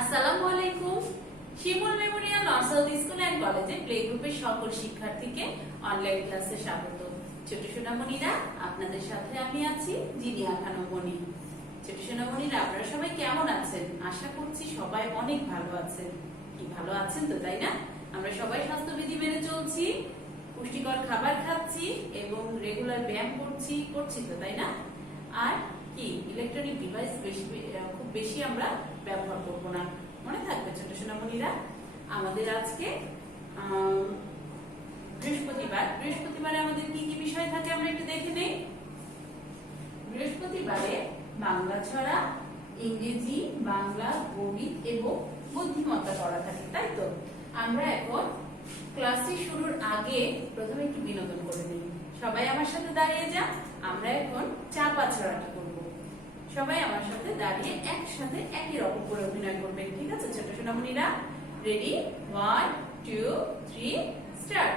আসসালামু আলাইকুম। শিমুল Memorial নর্সারি school and কলেজে প্লে গ্রুপের সকল শিক্ষার্থীকে অনলাইন ক্লাসে স্বাগত। ছোট সোনামণিরা, আপনাদের সাথে আমি আছি জিনিয়া খানম মনি। ছোট সোনামণিরা, আপনারা সবাই কেমন আছেন? আশা করছি সবাই অনেক ভালো আছেন। কি ভালো আছেন তো, তাই না? আমরা সবাই স্বাস্থ্যবিধি মেনে চলছি, পুষ্টিকর খাবার খাচ্ছি এবং রেগুলার ব্যায়াম করছি তো, তাই না? আর কি ইলেকট্রনিক ডিভাইস খুব বেশি আমরা ব্যবহার করব না। মনে থাকবে ছোট সোনামণিরা? আমাদের আজকে বৃহস্পতিবারে আমাদের কি কি বিষয় থাকে আমরা একটু দেখে নেই। বৃহস্পতিবারে বাংলা ছড়া, ইংরেজি, বাংলা, গণিত এবং বুদ্ধিমত্তা পড়া থাকে, তাই তো? আমরা এখন ক্লাসে শুরুর আগে প্রথমে একটু বিনোদন করে নিই। সবাই আমার সাথে দাঁড়িয়ে যা। আমরা এখন চাপা ছড়াটা করব। সবাই আমার সাথে দাঁড়িয়ে একসাথে একই রকম করে অভিনয় করবেন, ঠিক আছে ছোট সোনামণিরা? রেডি? 1 2 3 স্টার্ট।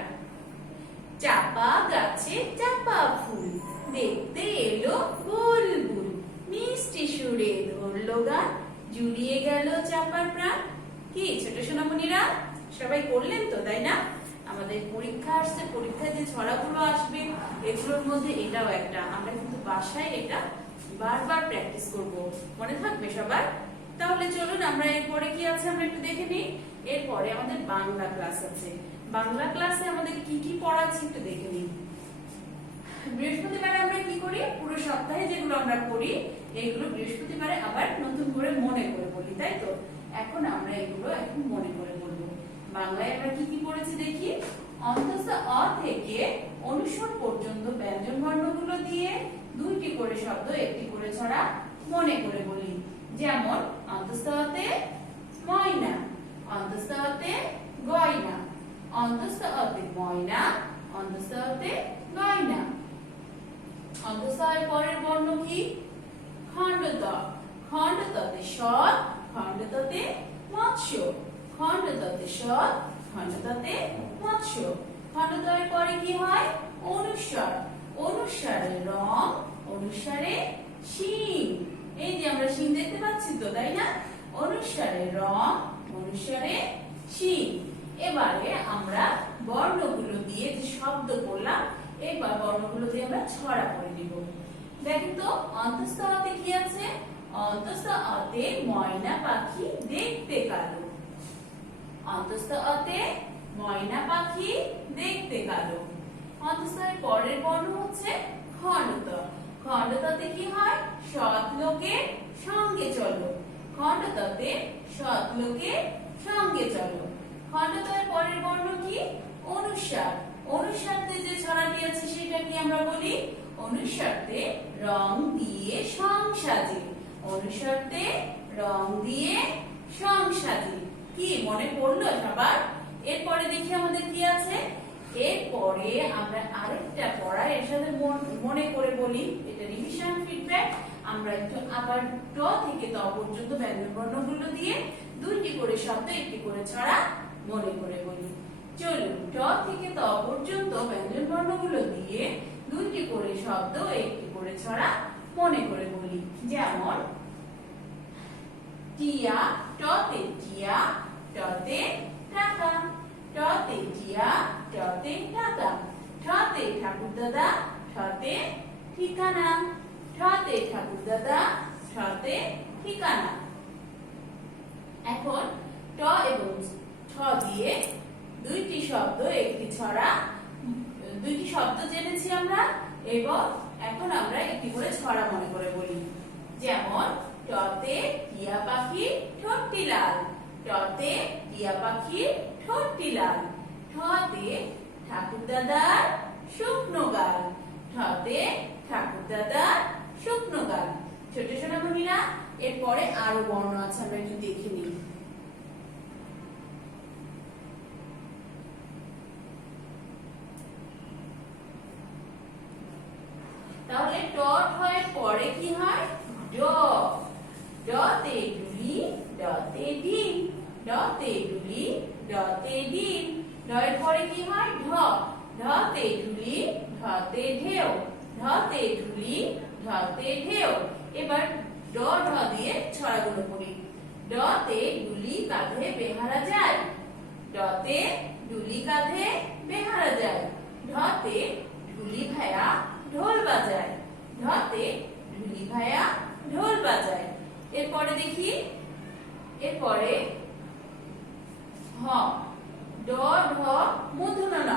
চাপা গাছে চাপা ফুল, দেখতে এলো বুলবুল, মিষ্টি সুরে ধরলো গান, জুড়িয়ে গেল চাপার প্রাণ। কি ছোট সোনামণিরা, সবাই করলেন তো, তাই না? আমাদের পরীক্ষা আসছে, পরীক্ষায় যে ছড়াগুলো আসবে এগুলোর মধ্যে এটাও একটা। আমরা কিন্তু বাসায় এটা বারবার প্র্যাকটিস করব, মনে থাকবে সবার? তাহলে চলুন আমরা এরপরে কি আছে আমরা একটু দেখে নিই। এরপরে আমাদের বাংলা ক্লাস আছে। বাংলা ক্লাসে আমাদের কি কি পড়া আছে একটু দেখে নিই। বৃহস্পতিবারে আমরা কি করি? পুরো সপ্তাহে যেগুলো আমরা করি এগুলো বৃহস্পতিবারে আবার নতুন করে মনে করে বলি, তাই তো? এখন আমরা এগুলো এখন মনে করে বলবো। বাংলায় আমরা কি কি পড়েছি দেখি। অন্তঃস্থ অ থেকে অনুস্বর পর্যন্ত ব্যঞ্জন বর্ণগুলো দিয়ে দুইটি করে শব্দ একটি করে ছড়া মনে করে বলি। যেমন অন্তঃস্থ অতে ময়না, অন্তঃস্থ অতে গয়না, অন্তঃস্থ অতে ময়না, অন্তঃস্থ অতে গয়না। অন্তঃস্থ এর পরের বর্ণ কি? খণ্ডত। খণ্ডততে সৎ, খণ্ডততে মৎস্য, খণ্ডততে সৎ, খণ্ডততে মৎস্য। খণ্ডত এর পরে কি হয়? অনুস্বার। অনুস্বারে রং, অনুস্বারে শিং। এই যে আমরা শিং দেখতে পাচ্ছি তো, তাই না? অনুস্বারে রং, অনুস্বারে শিং। এবারে আমরা বর্ণগুলো দিয়ে যে শব্দ করলাম, এবার বর্ণগুলো দিয়ে আমরা ছড়া করে নিব। দেখেন তো, অন্তঃস্থ অতে কি আছে? অন্তঃস্থ অতে ময়না পাখি দেখতে কালো, অন্তঃস্থ অতে ময়না পাখি দেখতে কালো। অন্তঃস্থ এর পরের বর্ণ হচ্ছে খণ্ডত। খণ্ডততে কি হয়? সৎ লোকের সঙ্গে চলো, খণ্ডততে সৎ লোকের সঙ্গে চলো। খণ্ডত এর পরের বর্ণ কি? অনুস্বার। অনুস্বারতে যে ছড়াটি আছে সেটা কি আমরা বলি? অনুস্বারতে রং দিয়ে সং সাজে, অনুস্বারতে রং দিয়ে সং সাজে। কি মনে পড়লো সবার? এরপরে দেখি আমাদের কি আছে। এরপরে আমরা আরেকটা পড়া এর সাথে মনে করে বলি, এটা রিভিশন ফিডব্যাক। আমরা একটু আবার ট থেকে ত পর্যন্ত ব্যঞ্জন বর্ণগুলো দিয়ে দুইটি করে শব্দ একটি করে ছড়া মনে করে বলি। চলুন ট থেকে ত পর্যন্ত ব্যঞ্জন বর্ণগুলো দিয়ে দুইটি করে শব্দ একটি করে ছড়া মনে করে বলি। যেমন টিয়া, টতে টিয়া, টতে টাকা, টতে টিয়া, টতে টাকা। ঠতে ঠাকুর দাদা, ঠতে ঠিকানা, ঠতে ঠাকুর দাদা, ঠতে ঠিকানা। এখন ট এবং ঠ দিয়ে দুইটি শব্দ একটি ছড়া, দুইটি শব্দ জেনেছি আমরা, এবং এখন আমরা একটি করে ছড়া মনে করে বলি। যেমন টতে টিয়া পাখি ঠোঁটটি লাল, টতে টিয়া পাখি ঠোঁটটি লাল। ঠতে ঠাকুর দাদার শুকনো গাল, ঠতে ঠাকুর দাদার শুকনো গাল। ছোট সোনামণিরা, এরপরে আরো বর্ণ আছে, আমরা একটু দেখে নিই। তাহলে ট হয় পরে কি হয়? ড। ডতে ডুলি, ডতে ডিম, ডতে ডুলি, ডতে ডিম। ড এর পরে কি হয়? ঢ। ঢতে ঢুলি, ঢতে ঢেউ, ঢতে ঢুলি, ঢতে ঢেউ। এবার ড ঢ দিয়ে ছড়াগুলো পড়ি। ডতে ডুলি কাঁধে বেহারা যায়, ডতে ডুলি কাঁধে বেহারা যায়। ঢতে ঢুলি ভায়া ঢোল বাজায়, ঢতে ঢুলি ভায়া ঢোল বাজায়। এরপরে দেখি, এরপরে হ, ড ঢ মূর্ধন্য ণ,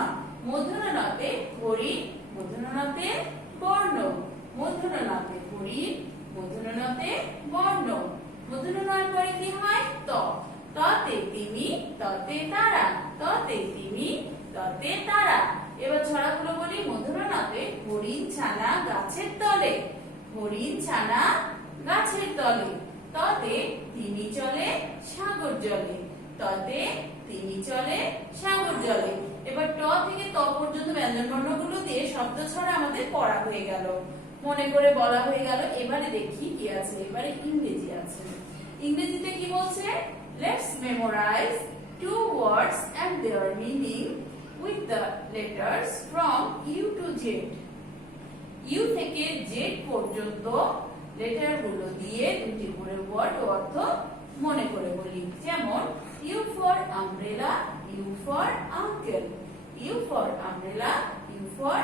মূর্ধন্য ণতে হরিণ, মূর্ধন্য ণতে বর্ণ, মূর্ধন্য ণতে হরিণ, মূর্ধন্য ণতে বর্ণ। মূর্ধন্য ণর পরে কি হয়? ত, ততে তিমি, ততে তারা, ততে তিমি, ততে তারা। এবার ছড়াগুলো বলি। মূর্ধন্য ণতে হরিণ ছানা গাছের তলে, হরিণ ছানা গাছের তলে। ততে তিমি চলে সাগর জলে, ততে তিমি চলে সাগর জলে। এবার ট থেকে ত পর্যন্ত ব্যঞ্জন বর্ণগুলো দিয়ে শব্দ ছড়া আমাদের পড়া হয়ে গেল, মনে করে বলা হয়ে গেল। এবারে দেখি কি আছে, এবারে ইংরেজি আছে। ইংরেজিতে কি বলছে? Let's memorize two words and their meaning with the letters from U to Z. U থেকে জেড পর্যন্ত লেটার গুলো দিয়ে দুটি করে ওয়ার্ড ও অর্থ মনে করে বলি। যেমন U for umbrella, U for uncle, U for umbrella, U for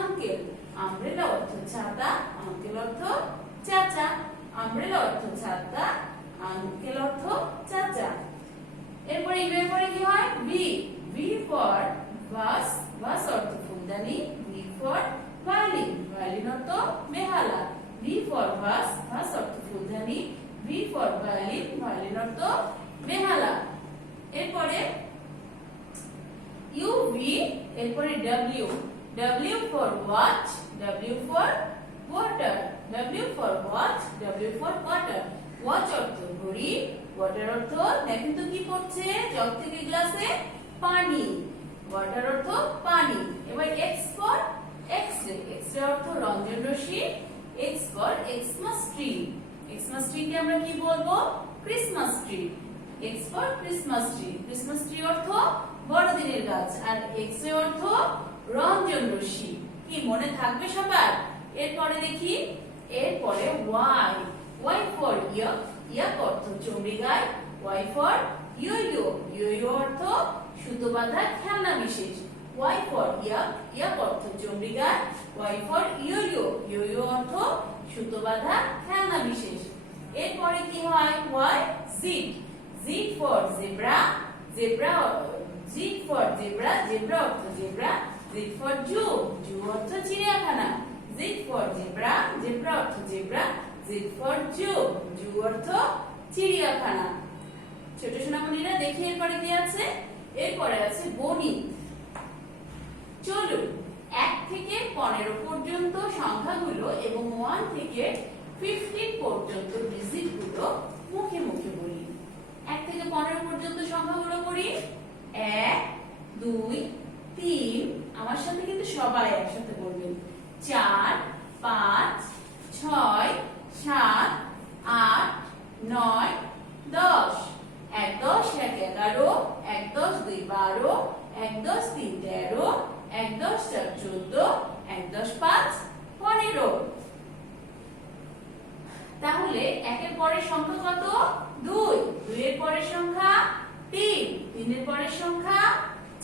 uncle. Umbrella অর্থ ছাতা, আঙ্কেল অর্থ চাচা। আমব্রেলা অর্থ ছাতা, আঙ্কেল অর্থ চাচা। এরপরে ইউ এর পরে কি হয়? ভি, ভি ফর ভাস, ভাস অর্থ ফুলদানি। ভি ফর ভায়োলিন, ভায়োলিন অর্থ বেহালা। ভি ফর ভাস, ভাস অর্থ ফুলদানি। ভি ফর ভায়োলিন, ভায়োলিন অর্থ বেহালা। এরপরে ইউ ভি, এরপরে W, W for watch, W for water, W for watch, W for water. Watch অর্থ ঘড়ি, ওয়াটার অর্থ দেখেন তো কি পড়ছে জগ থেকে গ্লাসে? পানি। ওয়াটার অর্থ পানি। এবার এক্স ফর এক্স-রে, এক্স-রে অর্থ রঞ্জন রশ্মি। X for Xmas tree, Xmas tree কে আমরা কি বলবো? Christmas tree. X for Christmas tree, Christmas tree অর্থ বড়দিনের গাছ। আর এক্স-রে অর্থ রঞ্জন রশ্মি। কি মনে থাকবে সবার? এরপরে দেখি, এরপরে ওয়াই, ওয়াই ফর ইয়াক, ইয়াক অর্থ চমড়ি গায়। ওয়াই ফর ইয়ো, ইয়ো অর্থ সুতো বাঁধা খেলনা বিশেষ। ওয়াই ফর ইয়াক, ইয়াক অর্থ চমড়ি গায়। ওয়াই ফর ইয়ো, ইয়ো অর্থ সুতো বাঁধা খেলনা বিশেষ। এরপরে কি হয়? Y Z, Z for zebra, zebra, Z for zebra, zebra অর্থ zebra. Z for zoo, zoo অর্থ চিড়িয়াখানা। জিড ফর জেব্রা, জেব্রা অর্থ zebra. Z for zoo, zoo অর্থ চিড়িয়াখানা। ছোট সোনামণিরা দেখি এরপরে কি আছে? এরপরে আছে গণিত। চলুন 1 থেকে 15 পর্যন্ত সংখ্যাগুলো এবং 1 থেকে 15 পর্যন্ত ডিজিট গুলো মুখে মুখে বলি। 1 থেকে 15 পর্যন্ত সংখ্যাগুলো পড়ি। 1, 2, 3, আমার সাথে কিন্তু সবাই একসাথে বলবেন। 4, 5, 6, 7, 8, 9, 10। 1 10 1 11, 1 10 2 12, 1 10 3 13, 1 10 4 14, 1 10 5 15। তাহলে 1 এর পরের সংখ্যা কত? 2, 2 এর পরের সংখ্যা 3, 3 এর পরের সংখ্যা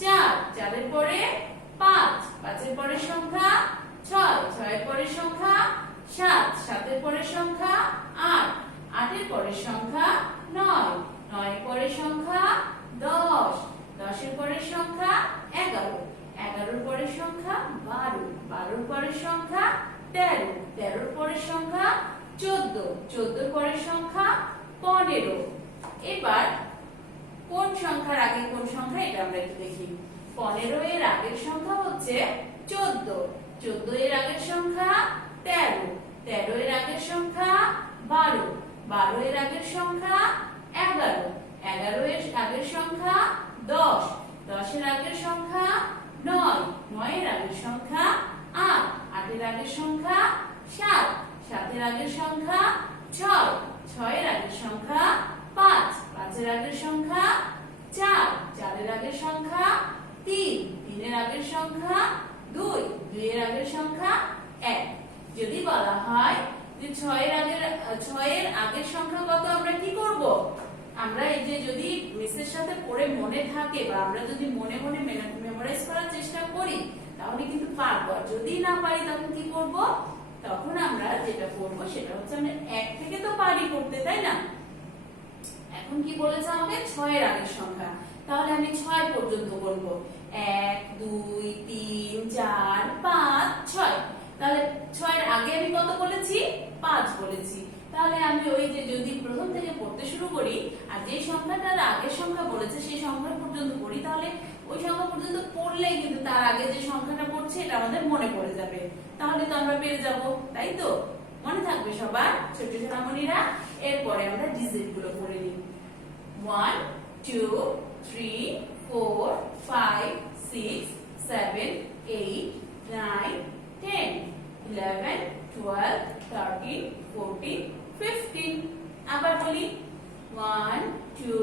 4, 4 এর পরে 5, 5 এর পরের সংখ্যা 6, 6 এর পরের সংখ্যা 7, 7 এর পরের সংখ্যা 8, 8 এর পরের সংখ্যা 9, 9 এর পরের সংখ্যা 10, 10 এর পরের সংখ্যা 11, 11 এর পরের সংখ্যা 12, 12 এর পরের সংখ্যা 13, 13 এর পরের সংখ্যা 14, 14 এর পরের সংখ্যা 15। এবার কোন সংখ্যার আগে কোন সংখ্যা এটা আমরা একটু দেখি। 15 এর আগের সংখ্যা হচ্ছে 14, 14 এর আগের সংখ্যা 13, 13 এর আগের সংখ্যা 12, 12 এর আগের সংখ্যা 11, 11 এর আগের সংখ্যা 10, 10 এর আগের সংখ্যা 9, 9 এর আগের সংখ্যা 8, 8 এর আগের সংখ্যা 7, 7 এর আগের সংখ্যা 6, 6 এর আগের সংখ্যা 5, 5 এর আগের সংখ্যা 4, 4 এর আগের সংখ্যা 3, 3 এর আগের সংখ্যা 2, 2 এর আগের সংখ্যা 1। যদি বলা হয় যে 6 এর আগের সংখ্যা কত, আমরা কি করব? আমরা এই যে যদি মিসের সাথে পড়ে মনে থাকে বা আমরা যদি মনে মনে মেমোরাইজ করার চেষ্টা করি তাহলে কিন্তু পারবো। আর যদি না পারি তখন কি করব? তখন আমরা যেটা করব সেটা হচ্ছে আমরা 1 থেকে তো পারি করতে, তাই না? এখন কি বলেছে আমাকে 6 এর আগের সংখ্যা, তাহলে আমি 6 পর্যন্ত বলবো। 1 2 3 4 5 6। তাহলে 6 এর আগে আমি কত বলেছি? 5 বলেছি। তাহলে আমি ওই যে যদি প্রথম থেকে পড়তে শুরু করি আর যে সংখ্যাটার আগের সংখ্যা বলেছে সেই সংখ্যা পর্যন্ত পড়ি, তাহলে ওই সংখ্যা পর্যন্ত পড়লেই কিন্তু তার আগে যে সংখ্যাটা পড়ছে এটা আমাদের মনে পড়ে যাবে। তাহলে তো আমরা পেরে যাব, তাই তো? মনে থাকবে সবার ছোট সোনামণিরা? এরপরে আমরা ডিজিট গুলো পড়ে নিই। 1 2 3 4 5 6 7 8 9 10 11 12 13 14 15। আবার বলি 1 2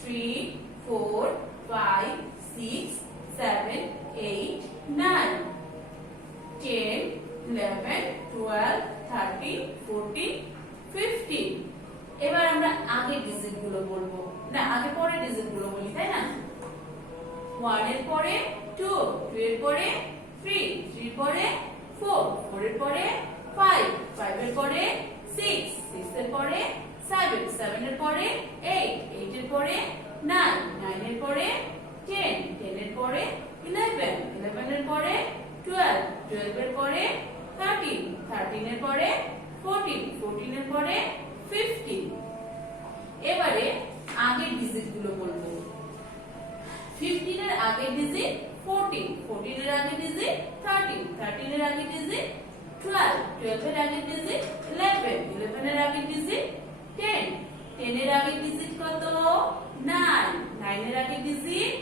3 4 5 6 7 8 9 10 11 12 13 14 15। এবার আমরা আগের ডিজিট গুলো বলবো, না আগে পরের ডিজিট গুলো বলি, তাই না? 1 এর পরে 2, 2 এর পরে 3, 3 এর পরে 4, 4 এর পরে 5, 5 এর পরে 6, 6 এর পরে 7, 7 এর পরে 8, 8 এর পরে 9, 9 এর পরে 10, 10 এর পরে 11, 11 এর পরে 12, 12 এর পরে 13, 13 এর পরে 14, 14 এর পরে 15। এবারে আগের ডিজিট গুলো বলবো। 15 এর আগের ডিজিট 14, 14 এর আগের ডিজিট 13, 13 এর আগের ডিজিট 12, 12 এর আগের ডিজিট 11, 11 এর আগের ডিজিট 10, 10 এর আগের ডিজিট কত? 9, 9 এর আগের ডিজিট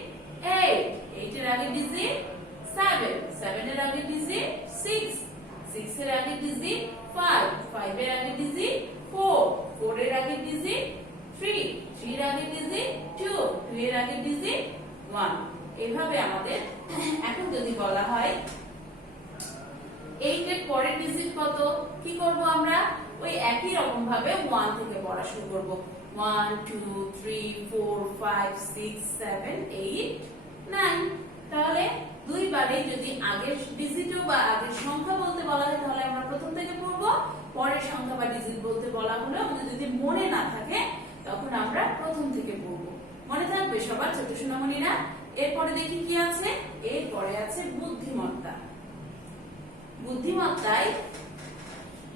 8, 8 এর আগের ডিজিট 7, 7 এর আগের ডিজিট 6, 6 এর আগের ডিজিট 5, 5 এর আগের ডিজিট 4, 4 এর আগের ডিজিট 3, 3 এর আগের ডিজিট 2, 2 এর আগের ডিজিট 1। এভাবে আমাদের এখন যদি বলা হয় 8 এর পরের ডিজিট কত, কি করব আমরা? ওই একই রকম ভাবে 1 থেকে পড়া শুরু করব। 1 2 3 4 5 6 7 8 9। তাহলে দুইবারে যদি আগের ডিজিটও বা আগের সংখ্যা বলতে বলা হয় তাহলে আমরা প্রথম থেকে পড়ব, পরের সংখ্যা বা ডিজিট বলতে বলা হলো আমাদের যদি মনে না থাকে তখন আমরা প্রথম থেকে পড়ব। মনে থাকবে সবার ছোট সোনামণিরা? এরপরে দেখি কি আছে। এরপরে আছে বুদ্ধিমত্তা। বুদ্ধিমত্তায়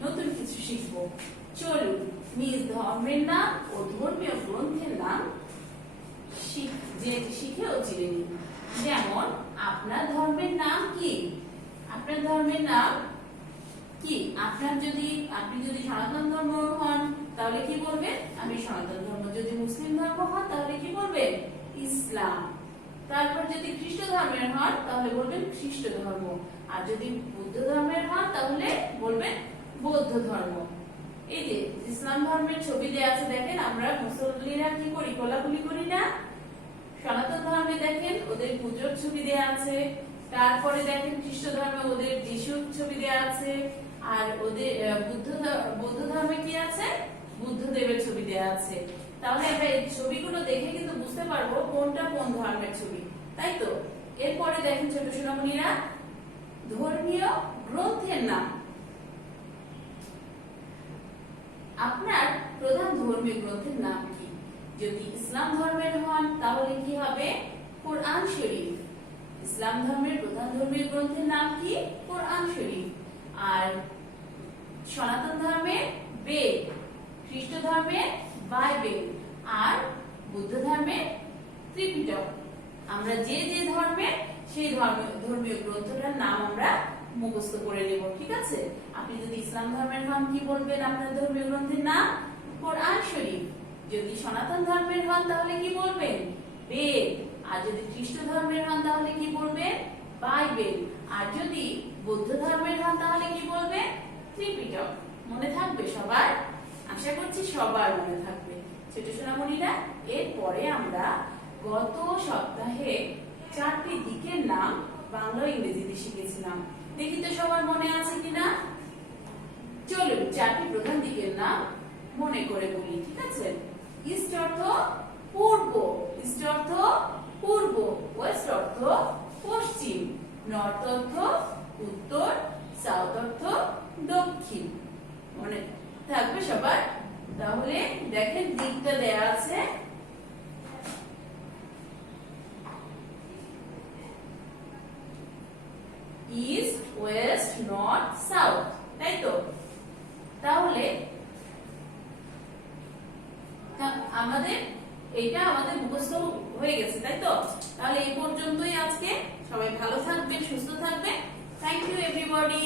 নতুন কিছু শিখবো। চলুন নিজ ধর্মের নাম ও ধর্মীয় গ্রন্থের নাম শিখে ও চিনে নিন। যেমন আপনার ধর্মের নাম কি? আপনার ধর্মের নাম কি? আপনি যদি সনাতন ধর্ম হন তাহলে কি বলবেন? আমি সনাতন ধর্ম। যদি মুসলিম ধর্ম হন তাহলে কি বলবেন? ইসলাম। তারপর যদি খ্রিস্ট ধর্মের হন তাহলে বলবেন খ্রিস্ট ধর্ম। আর যদি বৌদ্ধ ধর্মের হন তাহলে বলবেন বৌদ্ধ ধর্ম। এই যে ইসলাম ধর্মের ছবি দেয়া আছে দেখেন, আমরা মুসল্লিরা কি করি? কোলাকুলি করি না? সনাতন ধর্মে দেখেন ওদের পুজোর ছবি দেয়া আছে। তারপরে দেখেন খ্রিস্ট ধর্মে ওদের যিশুর ছবি দেয়া আছে। আর ওদের বৌদ্ধ ধর্মে কি আছে? বুদ্ধদেবের ছবি দেয়া আছে। তাহলে আমরা এই ছবিগুলো দেখে কিন্তু বুঝতে পারবো কোনটা কোন ধর্মের ছবি, তাই তো? এরপরে দেখেন ছোট সোনামণিরা ধর্মীয় গ্রন্থের নাম। আপনার প্রধান ধর্মীয় গ্রন্থের নাম কি? যদি ইসলাম ধর্মের হন তাহলে কি হবে? কোরআন শরীফ। ইসলাম ধর্মের প্রধান ধর্মীয় গ্রন্থের নাম কি? কোরআন শরীফ। আর সনাতন ধর্মের বেদ, খ্রিস্ট ধর্মের বাইবেল, আর বুদ্ধ ধর্মের ত্রিপিটক। আমরা যে যে ধর্মের সেই ধর্মীয় গ্রন্থটার নাম আমরা মুখস্থ করে নেব, ঠিক আছে? আপনি যদি ইসলাম ধর্মের হন কি বলবেন? আপনার ধর্মীয় গ্রন্থের নাম কোরআন শরীফ। যদি সনাতন ধর্মের হন তাহলে কি বলবেন? বেদ। আর যদি খ্রিস্ট ধর্মের হন তাহলে কি বলবেন? বাইবেল। আর যদি বৌদ্ধ ধর্মের হন তাহলে কি বলবেন? ত্রিপিটক। মনে থাকবে সবার? আশা করছি সবার মনে থাকবে ছোট সোনামণিরা। এরপরে আমরা গত সপ্তাহে 4টি দিকের নাম বাংলা ও ইংরেজিতে শিখেছিলাম। দেখি তো সবার মনে আছে কিনা। চলুন 4টি প্রধান দিকের নাম মনে করে বলি, ঠিক আছে? ইস্ট অর্থ পূর্ব, ইস্ট অর্থ পূর্ব, ওয়েস্ট অর্থ পশ্চিম, নর্থ অর্থ উত্তর, সাউথ অর্থ দক্ষিণ। মনে থাকবে সবার? তাহলে দেখেন দিকটা দেয়া আছে, ইস্ট ওয়েস্ট নর্থ সাউথ, তাই তো? তাহলে আমাদের এটা আমাদের মুখস্থ হয়ে গেছে, তাই তো? তাহলে এই পর্যন্তই আজকে। সবাই ভালো থাকবেন, সুস্থ থাকবেন। Thank you everybody.